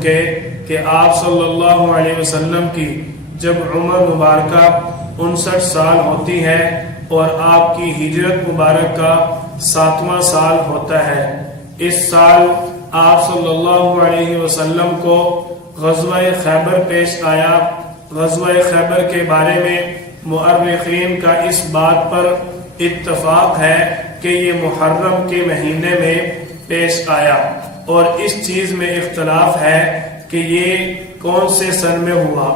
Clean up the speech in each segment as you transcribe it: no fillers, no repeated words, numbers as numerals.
اٹھ کے کہ آپ صلی اللہ علیہ وسلم کی جب عمر مبارکہ 59 سال ہوتی ہے اور آپ کی ہجرت مبارک کا 7واں سال ہوتا ہے، اس سال آپ صلی اللہ علیہ وسلم کو غزوہ خیبر پیش آیا۔ غزوہ خیبر کے بارے میں مؤرخین کا اس بات پر اتفاق ہے کہ یہ محرم کے مہینے میں پیش آیا، اور اس چیز میں اختلاف ہے کہ یہ کون سے سن میں ہوا۔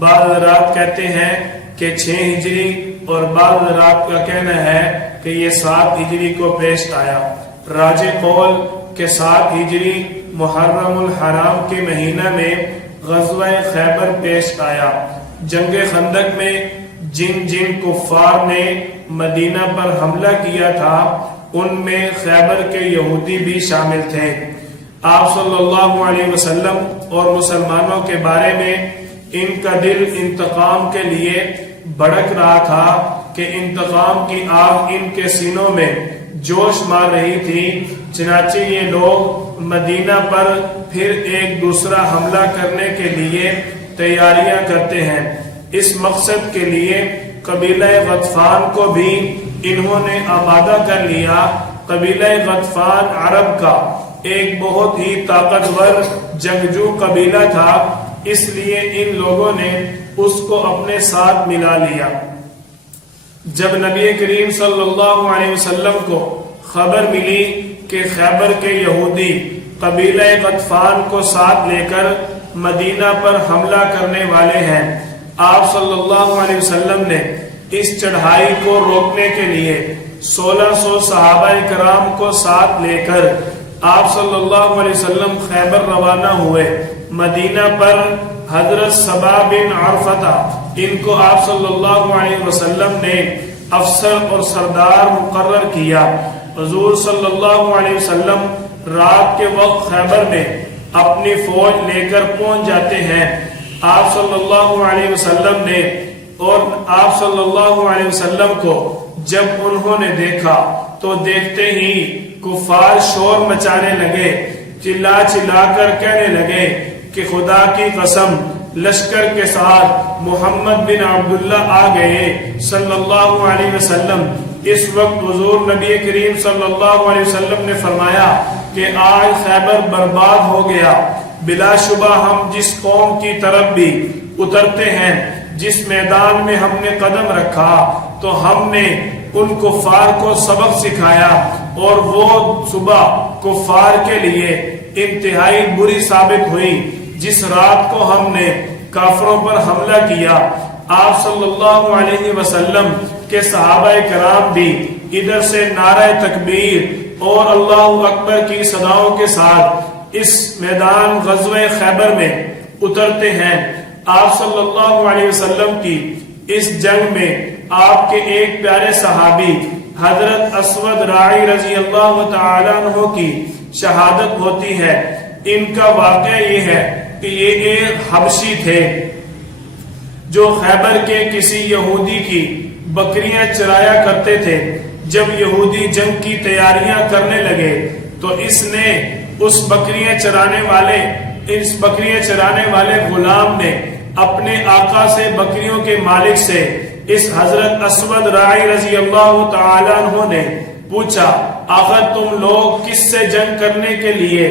بعض حضرات کہتے ہیں کہ 6 ہجری اور بعض حضرات کا کہنا ہے کہ یہ 7 ہجری کو پیش آیا۔ راجح قول کہ 7 ہجری محرم الحرام کے مہینہ میں غزوہ خیبر پیش آیا۔ جنگ خندق میں جن کفار نے مدینہ پر حملہ کیا تھا ان میں خیبر کے یہودی بھی شامل تھے۔ آپ صلی اللہ علیہ وسلم اور مسلمانوں کے بارے میں ان کا دل انتقام کے لیے بھڑک رہا تھا کہ انتقام کی آگ ان کے سینوں میں جوش مار رہی تھی، چنانچہ یہ لوگ مدینہ پر پھر ایک دوسرا حملہ کرنے کے لیے تیاریاں کرتے ہیں۔ اس مقصد کے لیے قبیلہ غطفان کو بھی انہوں نے آمادہ کر لیا۔ قبیلہ غطفان عرب کا ایک بہت ہی طاقتور جنگجو قبیلہ تھا، اس لیے ان لوگوں نے اس کو اپنے ساتھ ملا لیا۔ جب نبی کریم صلی اللہ علیہ وسلم کو خبر ملی کہ خیبر کے یہودی قبیلہ غطفان کو ساتھ لے کر مدینہ پر حملہ کرنے والے ہیں، آپ صلی اللہ علیہ وسلم نے اس چڑھائی کو روکنے کے لیے 1600 صحابہ کرام کو ساتھ لے کر آپ صلی اللہ علیہ وسلم خیبر روانہ ہوئے۔ مدینہ پر حضرت سبا بن عرفہ ان کو آپ صلی اللہ علیہ وسلم نے افسر اور سردار مقرر کیا۔ حضور صلی اللہ علیہ وسلم رات کے وقت خیبر میں اپنی فوج لے کر پہنچ جاتے ہیں۔ آپ صلی اللہ علیہ وسلم نے اور آپ صلی اللہ علیہ وسلم کو جب انہوں نے دیکھا تو دیکھتے ہی کفار شور مچانے لگے، چلا چلا کر کہنے لگے کہ خدا کی قسم لشکر کے ساتھ محمد بن عبداللہ آ گئے صلی اللہ علیہ وسلم۔ اس وقت حضور نبی کریم صلی اللہ علیہ وسلم نے فرمایا کہ آج خیبر برباد ہو گیا۔ بلا شبہ ہم جس قوم کی طرف بھی اترتے ہیں، جس میدان میں ہم نے قدم رکھا تو ہم نے ان کفار کو سبق سکھایا، اور وہ صبح کفار کے لیے انتہائی بری ثابت ہوئی جس رات کو ہم نے کافروں پر حملہ کیا۔ آپ صلی اللہ علیہ وسلم کے صحابہ کرام بھی ادھر سے نعرہ تکبیر اور اللہ اکبر کی صداؤں کے ساتھ اس میدان غزوہ خیبر میں اترتے ہیں۔ آپ صلی اللہ علیہ وسلم کی اس جنگ میں آپ کے ایک پیارے صحابی حضرت اسود راعی رضی اللہ تعالی عنہ کی شہادت ہوتی ہے۔ ان کا واقعہ یہ ہے کہ یہ ایک حبشی تھے جو خیبر کے کسی یہودی کی بکریاں چرایا کرتے تھے۔ جب یہودی جنگ کی تیاریاں کرنے لگے تو اس نے اس بکریاں چرانے والے غلام نے اپنے آقا سے، بکریوں کے مالک سے، اس حضرت اسود راعی رضی اللہ تعالی عنہ نے پوچھا، آخر تم لوگ کس سے جنگ کرنے کے لیے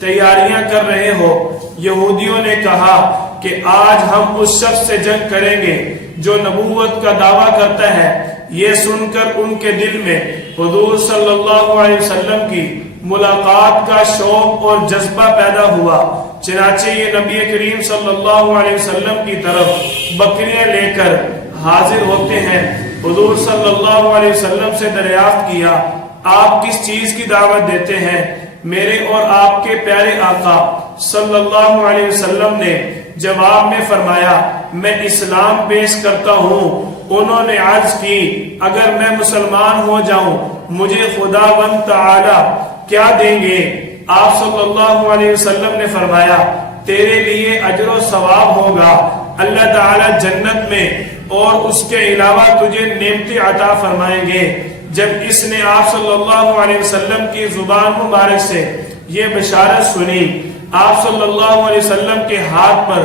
تیاریاں کر رہے ہو؟ یہودیوں نے کہا کہ آج ہم اس شخص سے جنگ کریں گے جو نبوت کا دعویٰ کرتا ہے۔ یہ سن کر ان کے دل میں حضور صلی اللہ علیہ وسلم کی ملاقات کا شوق اور جذبہ پیدا ہوا، چنانچہ یہ نبی کریم صلی اللہ علیہ وسلم کی طرف بکریاں لے کر حاضر ہوتے ہیں۔ حضور صلی اللہ علیہ وسلم سے دریافت کیا، آپ کس چیز کی دعوت دیتے ہیں؟ میرے اور آپ کے پیارے آقا صلی اللہ علیہ وسلم نے جواب میں فرمایا، میں اسلام پیش کرتا ہوں۔ انہوں نے عرض کی، اگر میں مسلمان ہو جاؤں مجھے خداوند تعالی کیا دیں گے؟ آپ صلی اللہ علیہ وسلم نے فرمایا، تیرے لیے اجر و ثواب ہوگا، اللہ تعالی جنت میں اور اس کے علاوہ تجھے نعمتیں عطا فرمائیں گے۔ جب اس نے آپ صلی اللہ علیہ وسلم کی زبان مبارک سے یہ بشارت سنی، آپ صلی اللہ علیہ وسلم کے ہاتھ پر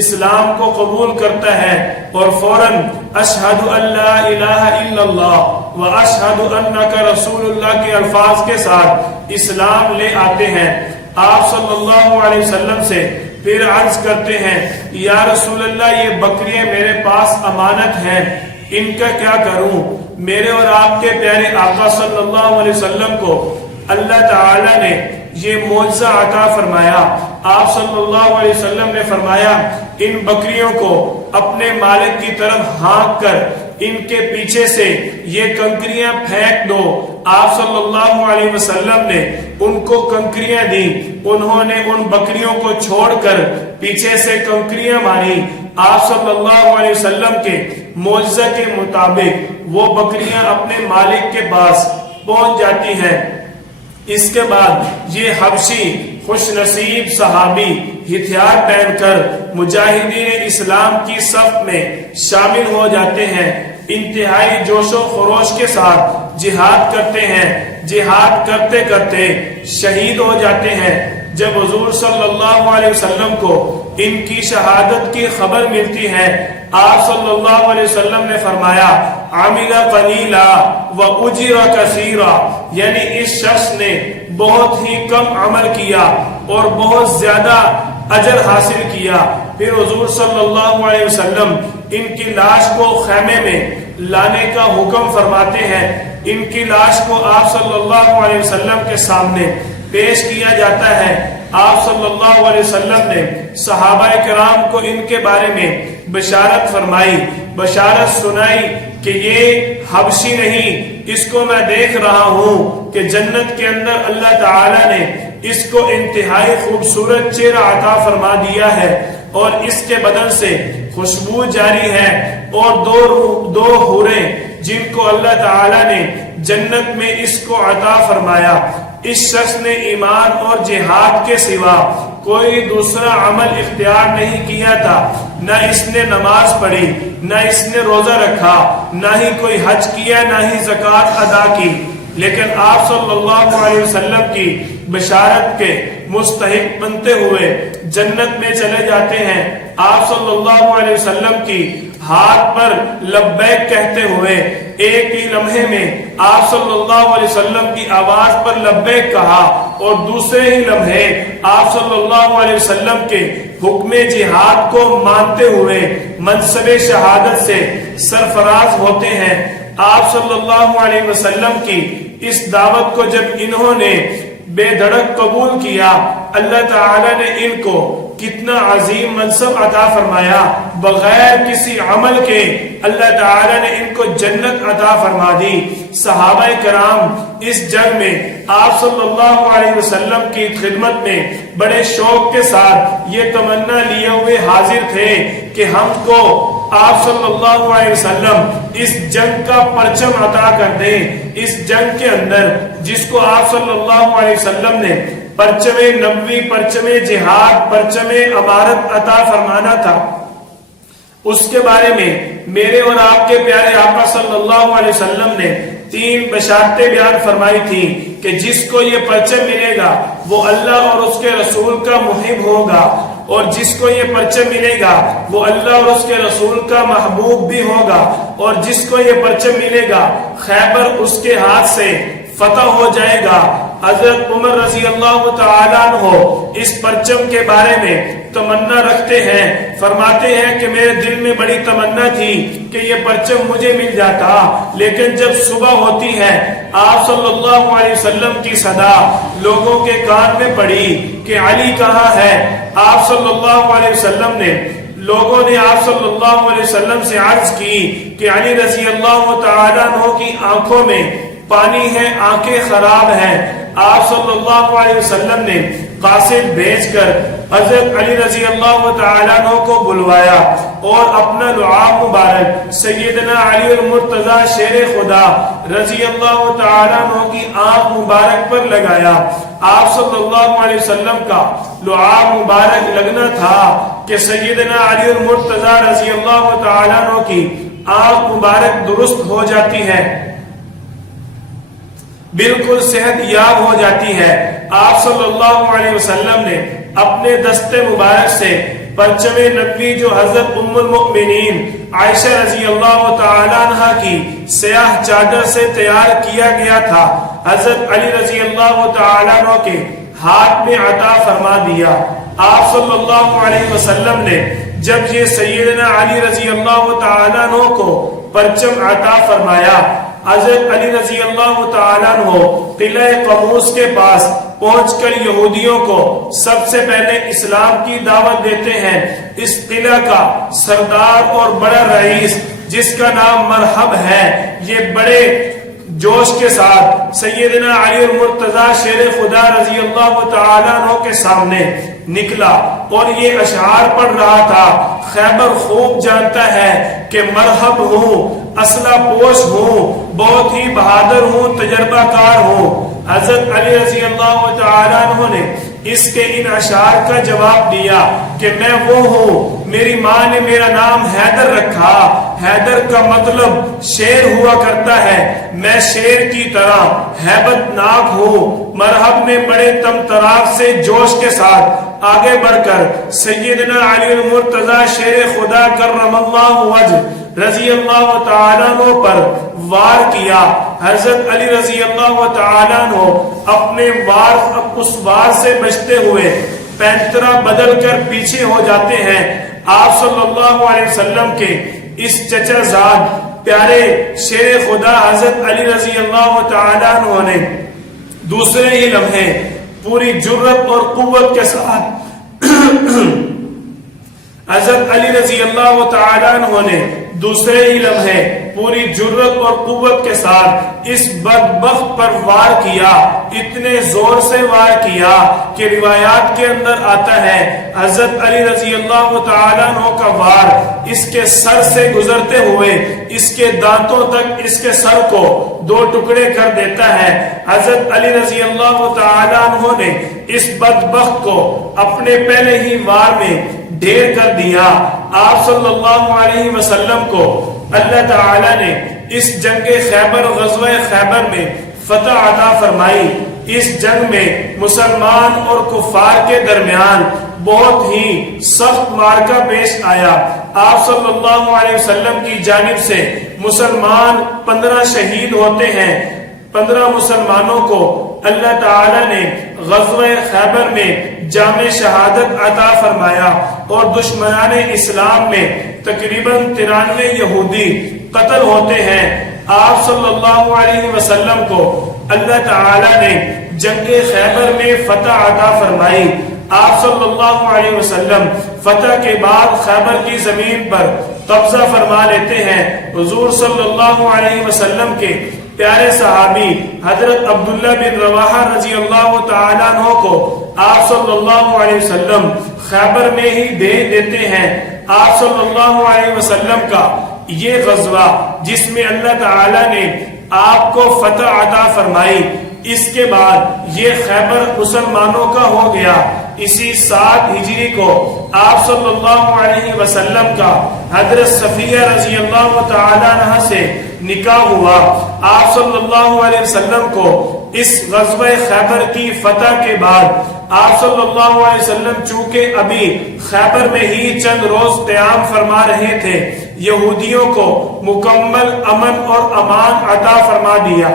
اسلام کو قبول کرتا ہے اور فوراً اشہد ان لا الہ الا اللہ و اشہد انک رسول اللہ کے الفاظ کے ساتھ اسلام لے آتے ہیں۔ آپ صلی اللہ علیہ وسلم سے پھر عرض کرتے ہیں یا رسول اللہ یہ بکریاں میرے پاس امانت ہیں، ان کا کیا کروں؟ میرے اور آپ کے پیارے آقا صلی اللہ علیہ وسلم کو اللہ تعالی نے یہ معجزہ عطا فرمایا۔ آپ صلی اللہ علیہ وسلم نے فرمایا ان بکریوں کو اپنے مالک کی طرف ہانک کر ان کے پیچھے سے یہ کنکریاں پھینک دو۔ آپ صلی اللہ علیہ وسلم نے ان کو کنکریاں دی، انہوں نے ان بکریوں کو چھوڑ کر پیچھے سے کنکریاں ماری۔ آپ صلی اللہ علیہ وسلم کے معجزہ کے مطابق وہ بکریاں اپنے مالک کے پاس پہنچ جاتی ہیں۔ اس کے بعد یہ حبشی خوش نصیب صحابی ہتھیار پہن کر مجاہدین اسلام کی صف میں شامل ہو جاتے ہیں، انتہائی جوش و خروش کے ساتھ جہاد کرتے ہیں، جہاد کرتے کرتے شہید ہو جاتے ہیں۔ جب حضور صلی اللہ علیہ وسلم کو ان کی شہادت کی خبر ملتی ہے، آپ صلی اللہ علیہ وسلم نے فرمایا عمل قلیلا و اجر کثیرا، یعنی اس شخص نے بہت ہی کم عمل کیا اور بہت زیادہ اجر حاصل کیا۔ پھر حضور صلی اللہ علیہ وسلم ان کی لاش کو خیمے میں لانے کا حکم فرماتے ہیں۔ ان کی لاش کو آپ صلی اللہ علیہ وسلم کے سامنے پیش کیا جاتا ہے۔ آپ صلی اللہ علیہ وسلم نے صحابہ کرام کو ان کے بارے میں بشارت فرمائی، بشارت سنائی کہ یہ حبشی نہیں، اس کو میں دیکھ رہا ہوں کہ جنت کے اندر اللہ تعالی نے اس کو انتہائی خوبصورت چہرہ عطا فرما دیا ہے اور اس کے بدن سے خوشبو جاری ہے، اور دو حوریں جن کو اللہ تعالی نے جنت میں اس کو عطا فرمایا۔ اس شخص نے ایمان اور جہاد کے سوا کوئی دوسرا عمل اختیار نہیں کیا تھا، نہ اس نے نماز پڑھی، نہ اس نے روزہ رکھا، نہ ہی کوئی حج کیا، نہ ہی زکوٰۃ ادا کی، لیکن آپ صلی اللہ علیہ وسلم کی بشارت کے مستحق بنتے ہوئے جنت میں چلے جاتے ہیں۔ آپ صلی اللہ علیہ وسلم کی ہاتھ پر لبیک کہتے ہوئے ایک ہی لمحے میں آپ صلی اللہ علیہ وسلم کی آواز پر لبیک کہا، اور دوسرے ہی لمحے آپ صلی اللہ علیہ وسلم کے حکم جہاد کو مانتے ہوئے منصب شہادت سے سرفراز ہوتے ہیں۔ آپ صلی اللہ علیہ وسلم کی اس دعوت کو جب انہوں نے بے دھڑک قبول کیا، اللہ تعالی نے ان کو کتنا عظیم منصب عطا فرمایا، بغیر کسی عمل کے اللہ تعالی نے ان کو جنت عطا فرما دی۔ صحابہ کرام اس جنگ میں آپ صلی اللہ علیہ وسلم کی خدمت میں بڑے شوق کے ساتھ یہ تمنا لیے ہوئے حاضر تھے کہ ہم کو آپ صلی اللہ علیہ وسلم اس جنگ کا پرچم عطا کر دیں، اس جنگ کے اندر جس کو آپ صلی اللہ علیہ وسلم نے پرچم نبوی، پرچم جہاد، پرچم امارت عطا فرمانا تھا، اس کے بارے میں میرے اور آپ کے پیارے آقا صلی اللہ علیہ وسلم نے 3 بشارتیں بیان فرمائی تھی کہ جس کو یہ پرچم ملے گا وہ اللہ اور اس کے رسول کا محب ہوگا، اور جس کو یہ پرچم ملے گا وہ اللہ اور اس کے رسول کا محبوب بھی ہوگا، اور جس کو یہ پرچم ملے گا خیبر اس کے ہاتھ سے فتح ہو جائے گا۔ حضرت عمر رضی اللہ تعالیٰ عنہ اس پرچم کے بارے میں تمنا رکھتے ہیں، فرماتے ہیں کہ میرے دل میں بڑی تمنا تھی کہ یہ پرچم مجھے مل جاتا، لیکن جب صبح ہوتی ہے آپ صلی اللہ علیہ وسلم کی صدا لوگوں کے کان میں پڑی کہ علی کہاں ہے۔ آپ صلی اللہ علیہ وسلم نے لوگوں نے آپ صلی اللہ علیہ وسلم سے عرض کی کہ علی رضی اللہ تعالیٰ عنہ کی آنکھوں میں پانی ہے، آنکھیں خراب ہیں۔ آپ صلی اللہ علیہ وسلم نے قاصد بھیج کر حضرت علی رضی اللہ تعالیٰ عنہ کو بلوایا اور اپنا لعاب مبارک سیدنا علی المرتضی شیر خدا رضی اللہ تعالیٰ عنہ کی آنکھ مبارک پر لگایا۔ آپ صلی اللہ علیہ وسلم کا لعاب مبارک لگنا تھا کہ سیدنا علی المرتضی رضی اللہ تعالیٰ عنہ کی آنکھ مبارک درست ہو جاتی ہے، بالکل صحت یاب ہو جاتی ہے۔ آپ صلی اللہ علیہ وسلم نے اپنے دستے مبارک سے پرچم نبوی جو حضرت ام المؤمنین عائشہ رضی اللہ تعالی عنہ کی سیاہ چادر سے تیار کیا گیا تھا حضرت علی رضی اللہ تعالی عنہ کے ہاتھ میں عطا فرما دیا۔ آپ صلی اللہ علیہ وسلم نے جب یہ سیدنا علی رضی اللہ تعالی عنہ کو پرچم عطا فرمایا، حضرت علی رضی اللہ تعالیٰ عنہ قلعہ قموس کے پاس پہنچ کر یہودیوں کو سب سے پہلے اسلام کی دعوت دیتے ہیں۔ اس قلعہ کا سردار اور بڑا رئیس جس کا نام مرحب ہے، یہ بڑے جوش کے ساتھ سیدنا علی المرتضی شیر خدا رضی اللہ تعالیٰ عنہ کے سامنے نکلا اور یہ اشعار پڑھ رہا تھا۔ خیبر خوب جانتا ہے کہ مرحب ہوں، اسلحہ پوش ہوں، بہت ہی بہادر ہوں، تجربہ کار ہوں۔ حضرت علی رضی اللہ تعالیٰ عنہ نے اس کے ان اشعار کا جواب دیا کہ میں وہ ہوں، میری ماں نے میرا نام حیدر رکھا، حیدر کا مطلب شیر ہوا کرتا ہے، میں شیر کی طرح ہیبت ناک ہوں۔ مرحب نے بڑے تمطراق سے جوش کے ساتھ آگے بڑھ کر سیدنا علی المرتضی شیر خدا کرم اللہ وجہ رضی اللہ تعالیٰ عنہ پر وار کیا۔ حضرت علی رضی اللہ تعالیٰ عنہ اپنے اس وار سے بچتے ہوئے پینترا بدل کر پیچھے ہو جاتے ہیں۔ آپ صلی اللہ علیہ وسلم کے اس چچا زاد پیارے شیر خدا حضرت علی رضی اللہ تعالیٰ عنہ نے دوسرے ہی لمحے پوری جرت اور قوت کے ساتھ حضرت علی رضی اللہ تعالیٰ عنہ نے دوسرے ہی لمحے پوری جرت اور قوت کے ساتھ اس بدبخت پر وار کیا، اتنے زور سے وار کیا کہ روایات کے اندر آتا ہے حضرت علی رضی اللہ تعالیٰ عنہ کا وار اس کے سر سے گزرتے ہوئے اس کے دانتوں تک اس کے سر کو دو ٹکڑے کر دیتا ہے۔ حضرت علی رضی اللہ تعالیٰ عنہ نے اس بدبخت کو اپنے پہلے ہی وار میں ڈھیر کر دیا۔ آپ صلی اللہ علیہ وسلم کو اللہ تعالیٰ نے اس جنگ خیبر غزوہ خیبر میں فتح عطا فرمائی۔ اس جنگ میں مسلمان اور کفار کے درمیان بہت ہی سخت معرکہ پیش آیا۔ آپ صلی اللہ علیہ وسلم کی جانب سے مسلمان 15 شہید ہوتے ہیں۔ 15 مسلمانوں کو اللہ تعالیٰ نے غزوہ خیبر میں جام شہادت عطا فرمایا اور دشمنان اسلام میں تقریباً 93 یہودی قتل ہوتے ہیں۔ آپ صلی اللہ علیہ وسلم کو اللہ تعالیٰ نے جنگ خیبر میں فتح عطا فرمائی۔ آپ صلی اللہ علیہ وسلم فتح کے بعد خیبر کی زمین پر قبضہ فرما لیتے ہیں۔ حضور صلی اللہ علیہ وسلم کے پیارے صحابی حضرت عبداللہ بن رواحہ رضی اللہ تعالیٰ عنہ کو آپ صلی اللہ علیہ وسلم خیبر میں ہی بھیج دیتے ہیں۔ آپ صلی اللہ علیہ وسلم کا یہ غزوہ جس میں اللہ تعالیٰ نے آپ کو فتح عطا فرمائی، اس کے بعد یہ خیبر مسلمانوں کا ہو گیا۔ اسی 7 ہجری کو آپ صلی اللہ علیہ وسلم کا حضرت صفیہ رضی اللہ تعالیٰ عنہ سے نکاح ہوا۔ آپ صلی اللہ علیہ وسلم کو اس غزوہ خیبر کی فتح کے بعد آپ صلی اللہ علیہ وسلم چونکہ ابھی خیبر میں ہی چند روز قیام فرما رہے تھے، یہودیوں کو مکمل امن اور امان عطا فرما دیا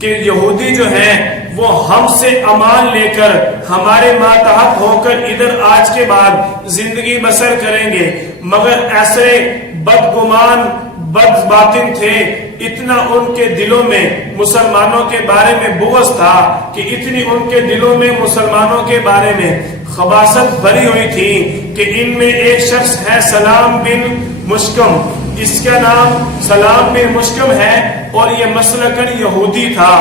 کہ یہودی جو ہیں وہ ہم سے امان لے کر ہمارے ماتحت ہو کر ادھر آج کے بعد زندگی بسر کریں گے، مگر ایسے بدگمان بد باطن تھے، اتنا ان کے دلوں میں مسلمانوں کے بارے میں بغض تھا کہ اتنی ان کے دلوں میں مسلمانوں کے بارے میں خباثت بھری ہوئی تھی کہ ان میں ایک شخص ہے سلام بن مشکم، اس کا نام سلام بن مشکم ہے اور یہ مسلکن یہودی تھا۔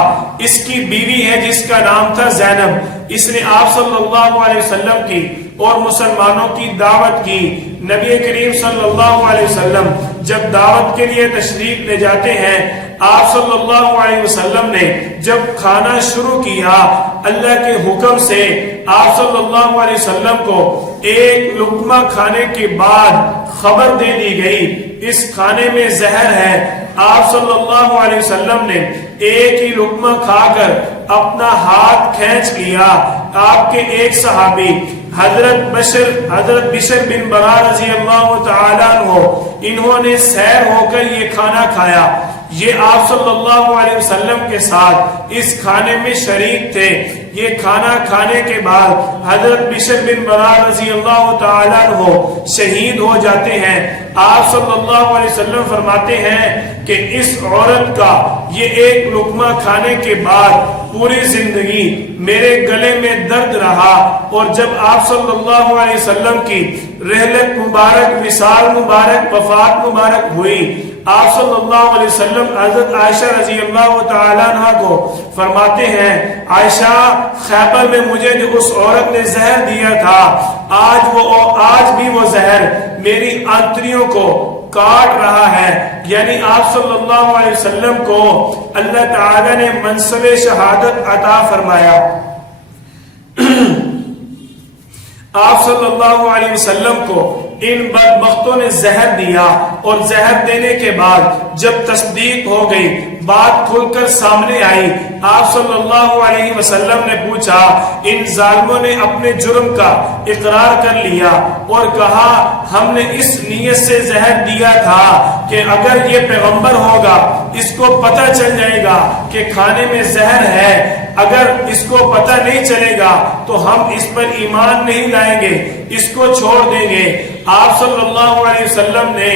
اس کی بیوی ہے جس کا نام تھا زینب۔ اس نے آپ صلی اللہ علیہ وسلم کی اور مسلمانوں کی دعوت کی۔ نبی کریم صلی اللہ علیہ وسلم جب دعوت کے لیے تشریف لے جاتے ہیں، آپ صلی اللہ علیہ وسلم نے جب کھانا شروع کیا، اللہ کے حکم سے آپ صلی اللہ علیہ وسلم کو ایک لقمہ کھانے کے بعد خبر دے دی گئی، اس کھانے میں زہر ہے، آپ صلی اللہ علیہ وسلم نے ایک ہی لقمہ کھا کر اپنا ہاتھ کھینچ لیا۔ آپ کے ایک صحابی حضرت بشر بن برا رضی اللہ تعالیٰ عنہ، انہوں نے سیر ہو کر یہ کھانا کھایا۔ یہ آپ صلی اللہ علیہ وسلم کے ساتھ اس کھانے میں شریک تھے۔ یہ کھانا کھانے کے بعد حضرت بشر بن برا رضی اللہ تعالیٰ عنہ شہید ہو جاتے ہیں۔ آپ صلی اللہ علیہ وسلم فرماتے ہیں کہ اس عورت کا یہ ایک لقمہ کھانے کے بعد پوری زندگی میرے گلے میں درد رہا، اور جب آپ صلی اللہ علیہ وسلم کی رحلت مبارک، وصال مبارک، وفات مبارک ہوئی، آپ صلی اللہ علیہ وسلم حضرت عائشہ رضی اللہ تعالیٰ عنہ کو فرماتے ہیں، عائشہ، خیبر میں مجھے جو اس عورت نے زہر دیا تھا، آج بھی وہ زہر میری آنتریوں کو کاٹ رہا ہے۔ یعنی آپ صلی اللہ علیہ وسلم کو اللہ تعالیٰ نے منصب شہادت عطا فرمایا۔ آپ صلی اللہ علیہ وسلم کو ان بدبختوں نے زہر دیا، اور زہر دینے کے بعد جب تصدیق ہو گئی، بات کھل کر سامنے آئی، آپ صلی اللہ علیہ وسلم نے پوچھا، ان ظالموں نے اپنے جرم کا اقرار کر لیا اور کہا ہم نے اس نیت سے زہر دیا تھا کہ اگر یہ پیغمبر ہوگا اس کو پتہ چل جائے گا کہ کھانے میں زہر ہے، اگر اس کو پتہ نہیں چلے گا تو ہم اس پر ایمان نہیں لائیں گے، اس کو چھوڑ دیں گے۔ آپ صلی اللہ علیہ وسلم نے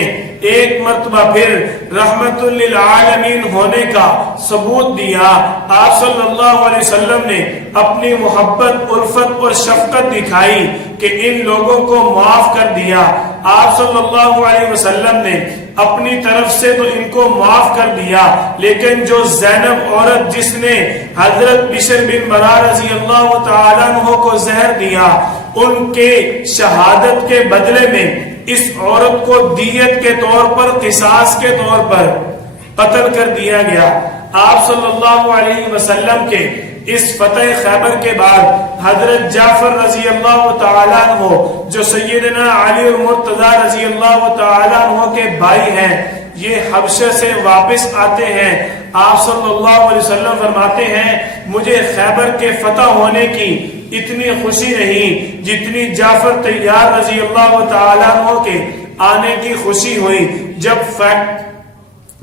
ایک مرتبہ پھر رحمت للعالمین ہونے کا ثبوت دیا۔ آپ صلی اللہ علیہ وسلم نے اپنی محبت، الفت اور شفقت دکھائی کہ ان لوگوں کو معاف کر دیا۔ آپ صلی اللہ علیہ وسلم نے اپنی طرف سے تو ان کو معاف کر دیا، لیکن جو زینب عورت جس نے حضرت بشر بن برا رضی اللہ تعالیٰ عنہ کو زہر دیا، ان کے شہادت کے بدلے میں اس عورت کو دیت کے طور پر، قصاص کے طور پر قتل کر دیا گیا۔ آپ صلی اللہ علیہ وسلم کے اس فتح خیبر کے بعد حضرت جعفر رضی اللہ تعالیٰ عنہ، جو سیدنا علی المرتضی رضی اللہ تعالیٰ عنہ کے بھائی ہیں، یہ حبشہ سے واپس آتے ہیں۔ آپ صلی اللہ علیہ وسلم فرماتے ہیں، مجھے خیبر کے فتح ہونے کی اتنی خوشی نہیں جتنی جعفر طیار رضی اللہ تعالیٰ عنہ کے آنے کی خوشی ہوئی۔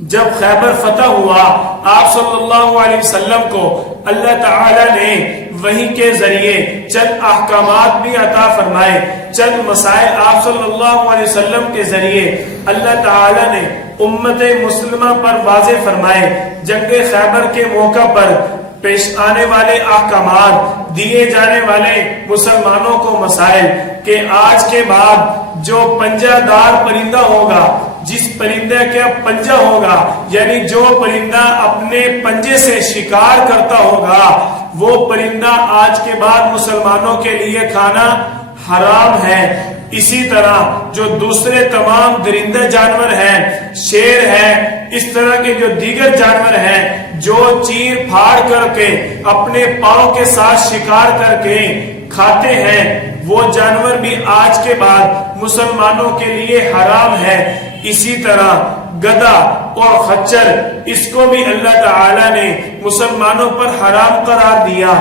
جب خیبر فتح ہوا، آپ صلی اللہ علیہ وسلم کو اللہ تعالیٰ نے وحی کے ذریعے چند احکامات بھی عطا فرمائے، چند مسائل آپ صلی اللہ علیہ وسلم کے ذریعے اللہ تعالیٰ نے امت مسلمہ پر واضح فرمائے۔ جنگ خیبر کے موقع پر پیش آنے والے احکامات، دیے جانے والے مسلمانوں کو مسائل کہ آج کے بعد جو پنجہ دار پرندہ ہوگا، جس پرندے کا پنجہ ہوگا، یعنی جو پرندہ اپنے پنجے سے شکار کرتا ہوگا، وہ پرندہ آج کے بعد مسلمانوں کے لیے کھانا حرام ہے۔ اسی طرح جو دوسرے تمام درندہ جانور ہیں، شیر ہے، اس طرح کے جو دیگر جانور ہیں جو چیر پھاڑ کر کے اپنے پاؤں کے ساتھ شکار کر کے کھاتے ہیں، وہ جانور بھی آج کے بعد مسلمانوں کے لیے حرام ہے۔ اسی طرح گدھا اور خچر، اس کو بھی اللہ تعالیٰ نے مسلمانوں پر حرام قرار دیا۔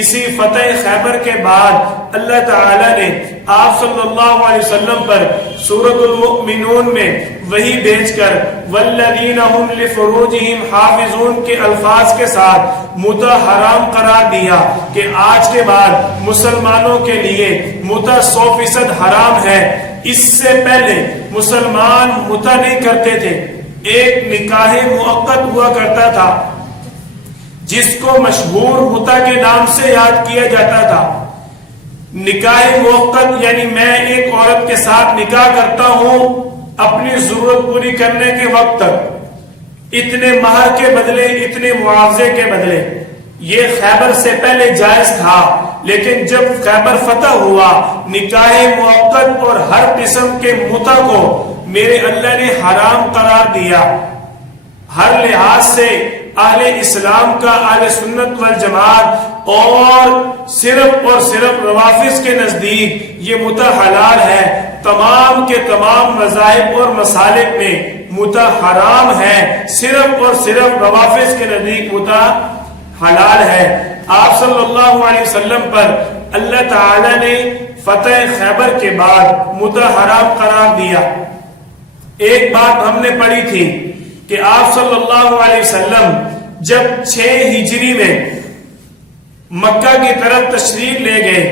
اسی فتح خیبر کے بعد اللہ تعالیٰ نے آپ صلی اللہ علیہ وسلم پر سورۃ المؤمنون میں وحی بھیج کر والذین هم لفروجہم حافظون کے الفاظ کے ساتھ متع حرام قرار دیا کہ آج کے بعد مسلمانوں کے لیے متع 100% حرام ہے۔ اس سے پہلے مسلمان متع نہیں کرتے تھے، ایک نکاح مؤقت ہوا کرتا تھا جس کو مشہور متع کے نام سے یاد کیا جاتا تھا۔ نکاح موقت یعنی میں ایک عورت کے ساتھ نکاح کرتا ہوں اپنی ضرورت پوری کرنے کے وقت تک، اتنے مہر کے بدلے، اتنے معاوضے کے بدلے۔ یہ خیبر سے پہلے جائز تھا، لیکن جب خیبر فتح ہوا، نکاح موقت اور ہر قسم کے متع کو میرے اللہ نے حرام قرار دیا۔ ہر لحاظ سے اہل اسلام کا، اہل سنت والجماعت اور صرف روافض کے نزدیک یہ متع حلال ہے، تمام کے تمام مذاہب اور مسالک میں متع حرام ہے، صرف روافض کے نزدیک متع حلال ہے۔ آپ صلی اللہ علیہ وسلم پر اللہ تعالی نے فتح خیبر کے بعد متع حرام قرار دیا۔ ایک بات ہم نے پڑھی تھی کہ آپ صلی اللہ علیہ وسلم جب 6 ہجری میں مکہ کی طرف تشریف لے گئے،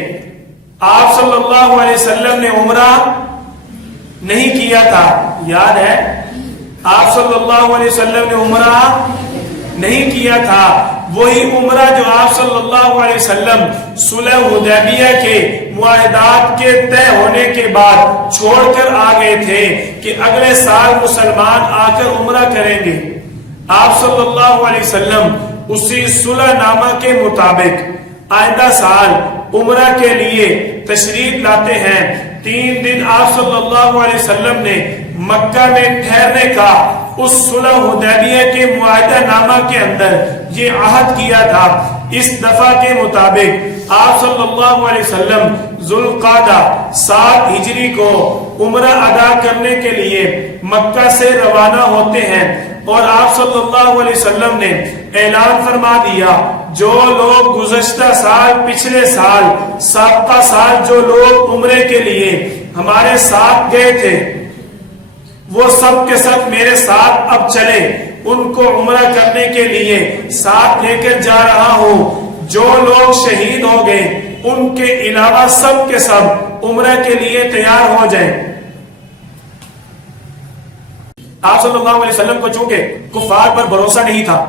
آپ صلی اللہ علیہ وسلم نے عمرہ نہیں کیا تھا، یاد ہے؟ آپ صلی اللہ علیہ وسلم نے عمرہ نہیں کیا تھا، وہی عمرہ جو آپ صلی اللہ علیہ وسلم صلح حدیبیہ کے معاہدات کے طے ہونے کے بعد چھوڑ کر آ گئے تھے کہ اگلے سال مسلمان آ کر عمرہ کریں گے۔ آپ صلی اللہ علیہ وسلم اسی صلح نامہ کے مطابق آئندہ سال عمرہ کے لیے تشریف لاتے ہیں۔ 3 دن آپ صلی اللہ علیہ وسلم نے مکہ میں ٹھہرنے کا اس صلح حدیبیہ کے معاہدہ نامہ کے اندر یہ عہد کیا تھا۔ اس دفعہ کے مطابق آپ صلی اللہ علیہ وسلم ذوالقعدہ 7 ہجری کو عمرہ ادا کرنے کے لیے مکہ سے روانہ ہوتے ہیں، اور آپ صلی اللہ علیہ وسلم نے اعلان فرما دیا جو لوگ گزشتہ سال، پچھلے سال، سابقہ سال جو لوگ عمرے کے لیے ہمارے ساتھ گئے تھے وہ سب کے سب میرے ساتھ اب چلے، ان کو عمرہ کرنے کے لیے ساتھ لے کر جا رہا ہوں۔ جو لوگ شہید ہو گئے ان کے علاوہ سب کے سب عمرہ کے لیے تیار ہو جائیں۔ آپ صلی اللہ علیہ وسلم کو چونکہ کفار پر بھروسہ نہیں تھا،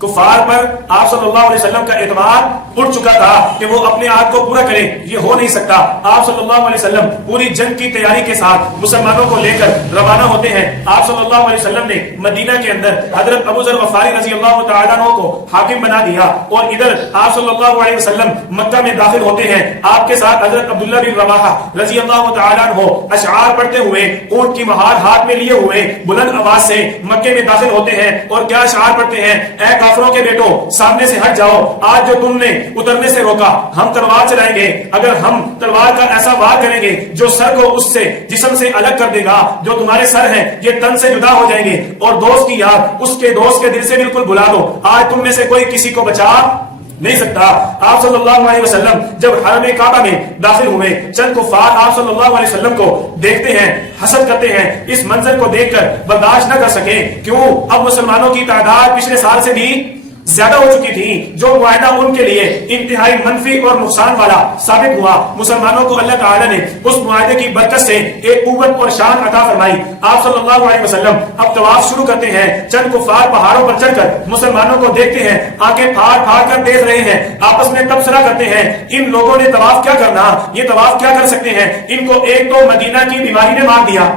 کفار پر آپ صلی اللہ علیہ وسلم کا اعتماد اٹھ چکا تھا کہ وہ اپنے آپ کو پورا کریں، یہ ہو نہیں سکتا۔ آپ صلی اللہ علیہ وسلم پوری جنگ کی تیاری کے ساتھ مسلمانوں کو لے کر روانہ ہوتے ہیں۔ آپ صلی اللہ علیہ وسلم نے مدینہ کے اندر حضرت ابو ذر غفاری رضی اللہ تعالیٰ عنہ کو حاکم بنا دیا، اور ادھر آپ صلی اللہ علیہ وسلم مکہ میں داخل ہوتے ہیں۔ آپ کے ساتھ حضرت عبداللہ بن رواحہ رضی اللہ تعالیٰ عنہ اشعار پڑھتے ہوئے، اونٹ کی مہار ہاتھ میں لیے ہوئے بلند آواز سے مکے میں داخل ہوتے ہیں، اور کیا اشعار پڑھتے ہیں؟ اے کافروں کے بیٹو، سامنے سے ہٹ جاؤ، آج جو تم نے اترنے سے روکا ہم تلوار چلائیں گے، اگر ہم تلوار کا ایسا وار کریں گے جو سر کو اس سے جسم سے الگ کر دے گا، جو تمہارے سر ہیں یہ تن سے جدا ہو جائیں گے، اور دوست کی یاد اس کے دوست کے دل سے بالکل بھلا دو، آج تم میں سے کوئی کسی کو بچا نہیں سکتا۔ آپ صلی اللہ علیہ وسلم جب حرم کعبہ میں داخل ہوئے، چند کفار آپ صلی اللہ علیہ وسلم کو دیکھتے ہیں، حسد کرتے ہیں، اس منظر کو دیکھ کر برداشت نہ کر سکے۔ کیوں؟ اب مسلمانوں کی تعداد پچھلے سال سے بھی زیادہ ہو چکی تھی، جو معاہدہ ان کے لیے انتہائی منفی اور نقصان والا ثابت ہوا۔ مسلمانوں کو اللہ تعالی نے اس معاہدے کی برکت سے ایک قوت اور شان عطا فرمائی۔ آپ صلی اللہ علیہ وسلم اب طواف شروع کرتے ہیں۔ چند کفار پہاڑوں پر چڑھ کر مسلمانوں کو دیکھتے ہیں، آنکھیں پھاڑ پھاڑ کر دیکھ رہے ہیں، آپس میں تبصرہ کرتے ہیں ان لوگوں نے طواف کیا کرنا، یہ طواف کیا کر سکتے ہیں؟ ان کو ایک تو مدینہ کی بیماری نے مار دیا،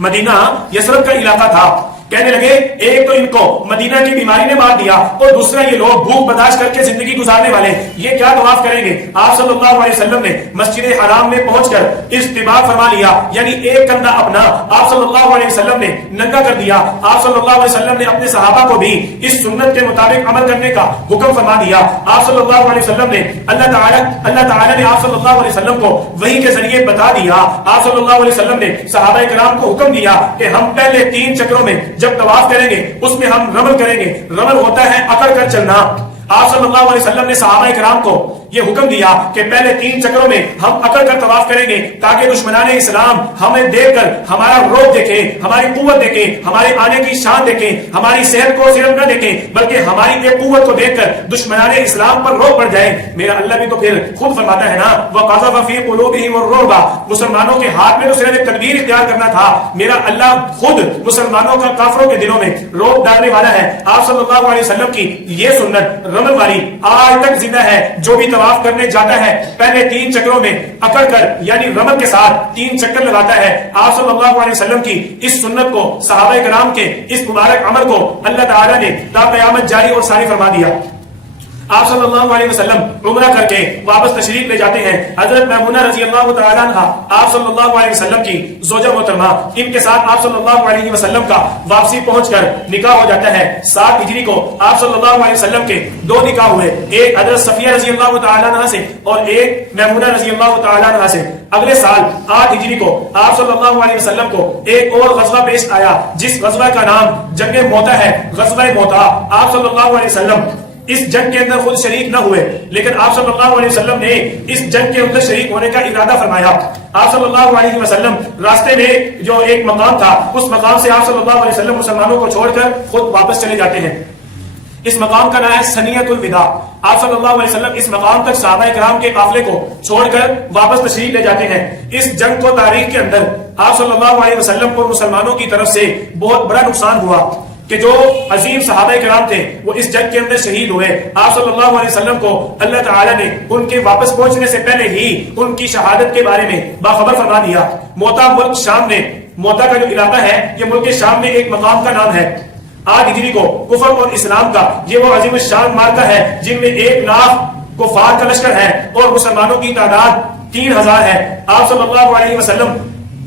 مدینہ یثرب کا علاقہ تھا، کہنے لگے ایک تو ان کو مدینہ کی بیماری نے مار دیا، اور دوسرا یہ لوگ بھوک برداشت کر کے زندگی گزارنے والے، یہ کیا طواف کریں گے؟ آپ صلی اللہ علیہ وسلم نے مسجد حرام میں پہنچ کر اجتماع فرما لیا، یعنی ایک کندھا اپنا آپ صلی اللہ علیہ وسلم نے ننگا کر دیا۔ آپ صلی اللہ علیہ وسلم نے اپنے صحابہ کو بھی اس سنت کے مطابق عمل کرنے کا حکم فرما دیا۔ آپ صلی اللہ علیہ وسلم نے اللہ تعالی نے آپ صلی اللہ علیہ وسلم کو وحی کے ذریعے بتا دیا۔ آپ صلی اللہ علیہ وسلم نے صحابہ کرام کو حکم دیا کہ ہم پہلے 3 چکروں میں جب طواف کریں گے اس میں ہم رمل کریں گے، رمل ہوتا ہے اکڑ کر چلنا۔ آپ صلی اللہ علیہ وسلم نے صحابہ کرام کو یہ حکم دیا کہ پہلے 3 چکروں میں ہم اکڑ کر طواف کریں گے، تاکہ دشمنان اسلام ہمیں دیکھ کر ہمارا روب دیکھیں، ہماری قوت دیکھیں، ہمارے آنے کی شان دیکھیں، ہماری صحت کو صرف نہ دیکھیں بلکہ ہماری ایک قوت کو دیکھ کر دشمنان اسلام پر روب پڑ جائے۔ میرا اللہ بھی تو پھر خود فرماتا ہے نا، وَقَذَفَ فِي قُلُوبِهِمُ الرُّعْبَ، مسلمانوں کے ہاتھ میں تو صرف ایک تدبیر اختیار کرنا تھا، میرا اللہ خود مسلمانوں کا کافروں کے دلوں میں روب ڈالنے والا ہے۔ آپ صلی اللہ علیہ وسلم کی یہ سنت رمل والی آج تک زندہ ہے۔ جو بھی طواف کرنے جاتا ہے پہلے 3 چکروں میں اکڑ کر یعنی رمل کے ساتھ 3 چکر لگاتا ہے۔ آپ صلی اللہ علیہ وسلم کی اس سنت کو، صحابہ کرام کے اس مبارک عمل کو اللہ تعالی نے تا قیامت جاری اور ساری فرما دیا۔ آپ صلی اللہ علیہ وسلم عمرہ کر کے واپس تشریف لے جاتے ہیں. حضرت میمونہ رضی اللہ تعالیٰ عنہ آپ صلی اللہ علیہ وسلم کی زوجہ محترمہ، ان کے ساتھ آپ صلی اللہ علیہ وسلم کا واپسی پہنچ کر نکاح ہو جاتا ہے. 7 ہجری کو آپ صلی اللہ علیہ وسلم کے 2 نکاح ہوئے، ایک حضرت صفیہ رضی اللہ تعالیٰ عنہ سے اور ایک میمونہ رضی اللہ تعالیٰ عنہ سے. اگلے سال 8 ہجری کو آپ صلی اللہ علیہ وسلم کو ایک اور غزوہ پیش آیا جس غزوہ کا نام جنگ موتا ہے. غزوہ موتا آپ صلی اللہ علیہ وسلم اس جنگ کے اندر خود شریک نہ ہوئے، لیکن آپ صلی اللہ علیہ وسلم نے اس جنگ کے اندر شریک ہونے کا ارادہ فرمایا. آپ صلی اللہ علیہ وسلم راستے میں جو ایک مقام تھا اس مقام سے آپ صلی اللہ علیہ وسلم مسلمانوں کو چھوڑ کر خود واپس چلے جاتے ہیں. اس مقام کا نام ہے ثنیۃ الوداع. آپ صلی اللہ علیہ وسلم اس مقام تک صحابہ کرام کے قافلے کو چھوڑ کر واپس تشریف لے جاتے ہیں. اس جنگ کو تاریخ کے اندر آپ صلی اللہ علیہ وسلم کو مسلمانوں کی طرف سے بہت بڑا نقصان ہوا کہ جو عظیم صحابہ کرام تھے وہ اس جنگ کے اندر شہید ہوئے. آپ صلی اللہ علیہ وسلم کو اللہ تعالیٰ نے ان کے واپس پہنچنے سے پہلے ہی ان کی شہادت کے بارے میں باخبر فرما دیا. موتا ملک شام میں، موتا کا جو علاقہ ہے یہ ملک شام میں ایک مقام کا نام ہے. 8 ہجری کو کفر اور اسلام کا یہ وہ عظیم الشان مارکہ ہے جن میں 1 لاکھ کفار کا لشکر ہے اور مسلمانوں کی تعداد 3000 ہے. آپ صلی اللہ علیہ وسلم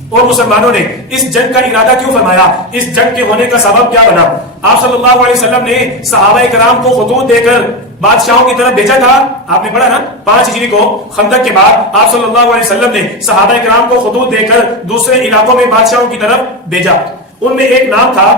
اور مسلمانوں نے اس جنگ کا ارادہ کیوں فرمایا؟ اس جنگ کے ہونے کا سبب کیا بنا؟ آپ صلی اللہ علیہ وسلم نے صحابہ کرام کو خطوط دے کر بادشاہوں کی طرف بھیجا تھا. آپ نے پڑھا نا 5 ہجری کو خندق کے بعد آپ صلی اللہ علیہ وسلم نے صحابہ کرام کو خطوط دے کر دوسرے علاقوں میں بادشاہوں کی طرف بھیجا. ان میں ایک نام تھا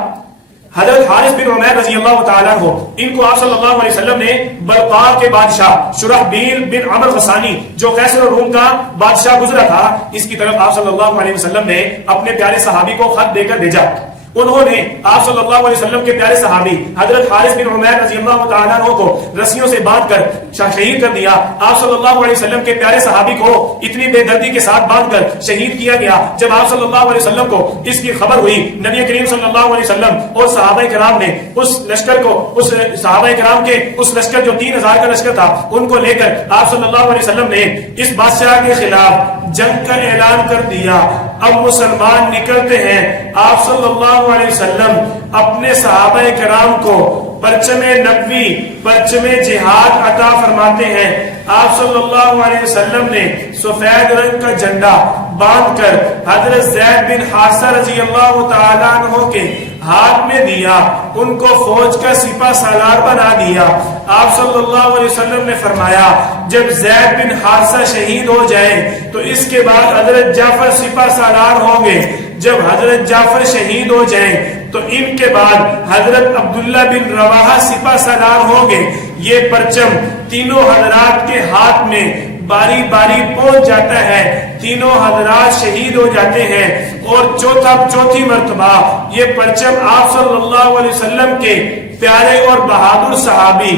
حضرت حارث بن عمیر رضی اللہ تعالیٰ عنہ. ان کو آپ صلی اللہ علیہ وسلم نے بلقار کے بادشاہ شرحبیل بن عمر غسانی جو قیصر روم کا بادشاہ گزرا تھا اس کی طرف آپ صلی اللہ علیہ وسلم نے اپنے پیارے صحابی کو خط دے کر بھیجا. انہوں نے آپ صلی اللہ علیہ وسلم کے پیارے صحابی حضرت حارث بن عمیر رضی اللہ تعالیٰ عنہ کو رسیوں سے باندھ کر شہید کر دیا. آپ صلی اللہ علیہ وسلم کے پیارے صحابی کو اتنی بے دردی کے ساتھ باندھ کر شہید کیا گیا. جب آپ صلی اللہ علیہ وسلم کو اس کی خبر ہوئی نبی کریم صلی اللہ علیہ وسلم اور صحابہ کرام نے اس لشکر کو، اس صحابہ کرام کے اس لشکر جو 3000 کا لشکر تھا ان کو لے کر آپ صلی اللہ علیہ وسلم نے اس بادشاہ کے خلاف جنگ کا اعلان کر دیا. اب مسلمان نکلتے ہیں. آپ صلی اللہ علیہ وسلم اپنے صحابہ کرام کو پرچم نبوی، پرچم جہاد عطا فرماتے ہیں. آپ صلی اللہ علیہ وسلم نے سفید رنگ کا جھنڈا باندھ کر حضرت زید بن حارثہ رضی اللہ تعالیٰ عنہ کے ہاتھ میں دیا. ان کو فوج کا سپہ سالار بنا دیا. آپ صلی اللہ علیہ وسلم نے فرمایا جب زید بن حارثہ شہید ہو جائے تو اس کے بعد حضرت جعفر سپہ سالار ہوں گے. جب حضرت جعفر شہید ہو جائیں تو ان کے بعد حضرت عبداللہ بن رواحہ سپہ سالار ہوں گے. یہ پرچم تینوں حضرات کے ہاتھ میں باری باری پہنچ جاتا ہے. تینوں حضرات شہید ہو جاتے ہیں اور چوتھی مرتبہ یہ پرچم آپ صلی اللہ علیہ وسلم کے پیارے اور بہادر صحابی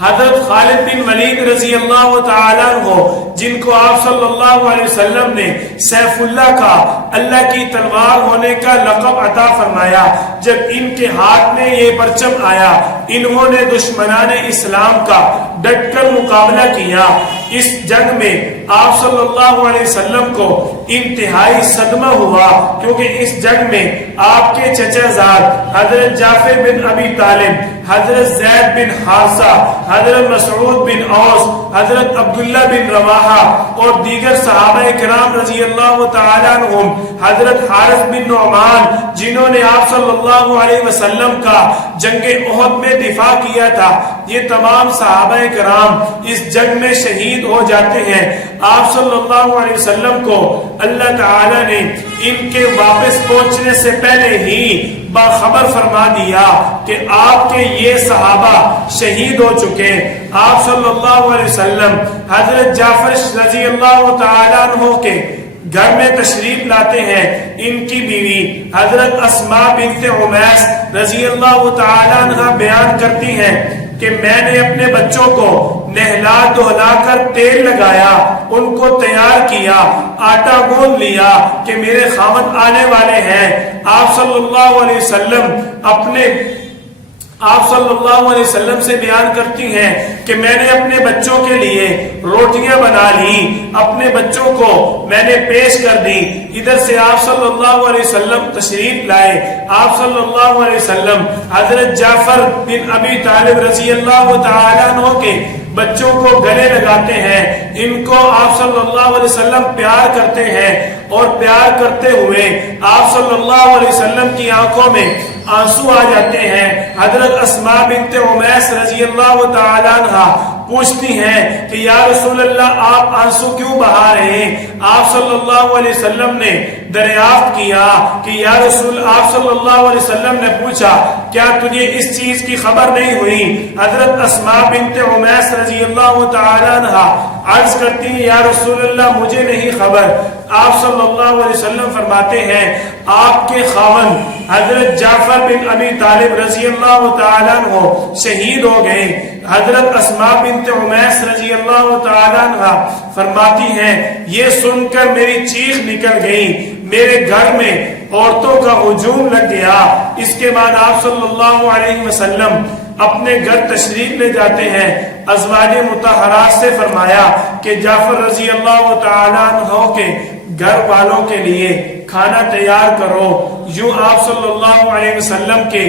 حضرت خالد بن ولید رضی اللہ تعالیٰ عنہ جن کو آپ صلی اللہ علیہ وسلم نے سیف اللہ کا، اللہ کی تلوار ہونے کا لقب عطا فرمایا، جب ان کے ہاتھ میں یہ پرچم آیا انہوں نے دشمنان اسلام کا ڈٹ کر مقابلہ کیا. اس جنگ میں آپ صلی اللہ علیہ وسلم کو انتہائی صدمہ ہوا کیونکہ اس جنگ میں آپ کے چچا زاد حضرت جعفر بن ابی طالب، حضرت زید بن حارثہ، حضرت مسعود بن اوس، حضرت عبداللہ بن رواحہ اور دیگر صحابہ کرام رضی اللہ تعالیٰ عنہم، حضرت حارث بن نعمان جنہوں نے آپ صلی اللہ علیہ وسلم کا جنگ احد میں دفاع کیا تھا، یہ تمام صحابہ کرام اس جنگ میں شہید ہو جاتے ہیں. آپ صلی اللہ علیہ وسلم کو اللہ تعالیٰ نے ان کے واپس پہنچنے سے پہلے ہی باخبر فرما دیا کہ آپ کے یہ صحابہ شہید ہو چکے. آپ صلی اللہ علیہ وسلم حضرت جعفر رضی اللہ تعالیٰ عنہ کے گھر میں تشریف لاتے ہیں. ان کی بیوی حضرت اسماء بنت عمیس رضی اللہ تعالیٰ عنہ بیان کرتی ہیں کہ میں نے اپنے بچوں کو نہلا دہلا کر تیل لگایا، ان کو تیار کیا، آٹا گوندھ لیا کہ میرے خاوند آنے والے ہیں. آپ صلی اللہ علیہ وسلم اپنے آپ صلی اللہ علیہ وسلم سے بیان کرتی ہیں کہ میں نے اپنے بچوں کے لیے روٹیاں بنا لی، اپنے بچوں کو میں نے پیش کر دی۔ ادھر سے آپ صلی اللہ علیہ وسلم تشریف لائے۔ آپ صلی اللہ علیہ وسلم حضرت جعفر بن ابی طالب رضی اللہ تعالیٰ عنہ کے بچوں کو گلے لگاتے ہیں، ان کو آپ صلی اللہ علیہ وسلم پیار کرتے ہیں، اور پیار کرتے ہوئے آپ صلی اللہ علیہ وسلم کی آنکھوں میں آنسو آ جاتے ہیں۔ حضرت اسماء بنت عمیس رضی اللہ تعالیٰ عنہ پوچھتی ہیں کہ یا رسول اللہ آپ آنسو کیوں بہا رہے ہیں؟ آپ صلی اللہ علیہ وسلم نے دریافت کیا کہ یا رسول، آپ صلی اللہ علیہ وسلم نے پوچھا کیا تجھے اس چیز کی خبر نہیں ہوئی؟ حضرت اسماء بنت عمیس رضی اللہ تعالیٰ عنہ عرض کرتی ہیں یا رسول اللہ مجھے نہیں خبر۔ آپ صلی اللہ علیہ وسلم فرماتے ہیں آپ کے خاوند حضرت جعفر بن ابی طالب رضی اللہ تعالیٰ عنہ شہید ہو گئے۔ حضرت اسماء بنت عمیس رضی اللہ تعالیٰ عنہ فرماتی ہیں یہ سن کر میری چیخ نکل گئی، میرے گھر میں عورتوں کا ہجوم لگ گیا۔ اس کے بعد آپ صلی اللہ علیہ وسلم اپنے گھر تشریف لے جاتے ہیں۔ ازواج مطہرات سے فرمایا کہ جعفر رضی اللہ تعالیٰ عنہ کے گھر والوں کے لیے کھانا تیار کرو۔ یوں آپ صلی اللہ علیہ وسلم کے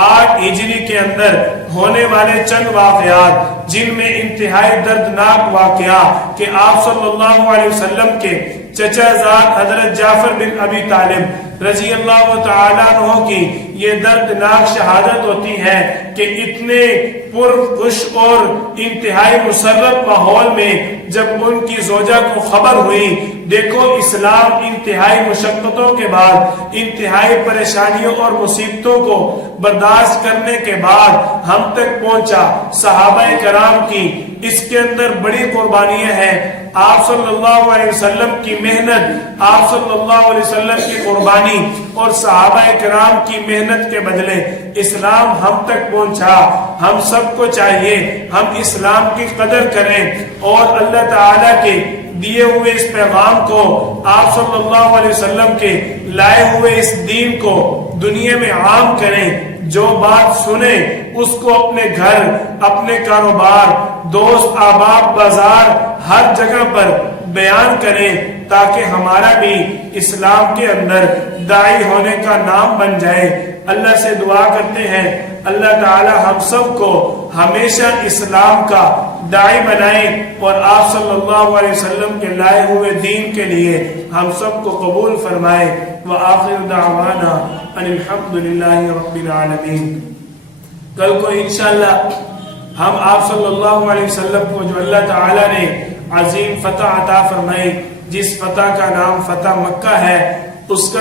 8 ہجری کے اندر ہونے والے چند واقعات، جن میں انتہائی دردناک واقعہ کہ آپ صلی اللہ علیہ وسلم کے چچا زاد حضرت جعفر بن ابی طالب رضی اللہ تعالیٰ عنہ کی یہ دردناک شہادت ہوتی ہے کہ اتنے پرخوش اور انتہائی مسرت ماحول میں جب ان کی زوجہ کو خبر ہوئی، دیکھو اسلام انتہائی مشقتوں کے بعد، انتہائی پریشانیوں اور مصیبتوں کو برداشت کرنے کے بعد ہم تک پہنچا۔ صحابہ کرام کی اس کے اندر بڑی قربانیاں ہیں۔ آپ صلی اللہ علیہ وسلم کی محنت، آپ صلی اللہ علیہ وسلم کی قربانی اور صحابہ کرام کی محنت کے بدلے اسلام ہم تک پہنچا۔ ہم سب کو چاہیے ہم اسلام کی قدر کریں اور اللہ تعالیٰ کے دیے ہوئے اس پیغام کو، آپ صلی اللہ علیہ وسلم کے لائے ہوئے اس دین کو دنیا میں عام کریں۔ جو بات سنیں اس کو اپنے گھر، اپنے کاروبار، دوست احباب، بازار، ہر جگہ پر بیان کریں تاکہ ہمارا بھی اسلام کے اندر داعی ہونے کا نام بن جائے۔ اللہ سے دعا کرتے ہیں اللہ تعالی ہم سب کو ہمیشہ اسلام کا داعی بنائے اور آپ صلی اللہ علیہ وسلم کے لائے ہوئے دین کے لیے ہم سب کو قبول فرمائے۔ وآخر دعوانا ان الحمد للہ رب العالمین۔ کل کو انشاءاللہ ہم آپ صلی اللہ علیہ وسلم کو جو اللہ تعالی نے عظیم فتح عطا فرمائی، جس فتح کا نام فتح مکہ ہے، اس کا